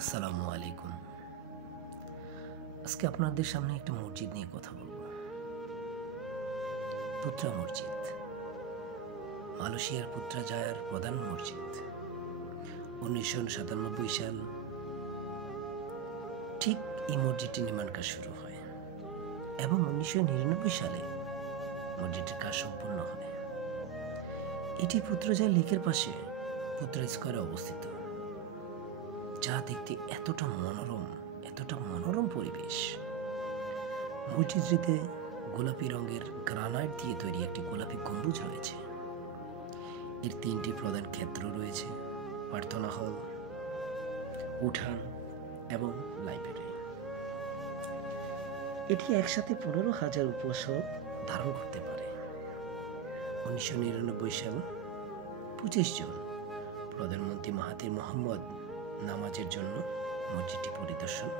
আসসালামু আলাইকুম। আজকে আপনাদের সামনে একটা মসজিদ নিয়ে কথা বলবো। পুত্রা মসজিদ, মালয়েশিয়ার পুত্রাজায়ার প্রধান মসজিদ। 1997 সাল ঠিক এই মসজিদটি নির্মাণ কাজ শুরু হয় এবং 1999 সালে মসজিদটির কাজ সম্পূর্ণ হয়। এটি পুত্রজায়া লেকের পাশে পুত্রা স্কোয়ারে অবস্থিত, যা দেখতে এতটা মনোরম পরিবেশ। মসজিদটিতে গোলাপি রঙের গ্রানাইট দিয়ে তৈরি একটি গোলাপি গম্বুজ রয়েছে। এর 3টি প্রধান ক্ষেত্র রয়েছে: প্রার্থনা হল, উঠান এবং লাইব্রেরি। এটি একসাথে 15,000 উপাসক ধারণ করতে পারে। 1999 সাল 25 জন প্রধানমন্ত্রী মাহাথির মোহাম্মদ নামাজের জন্য মসজিদটি পরিদর্শন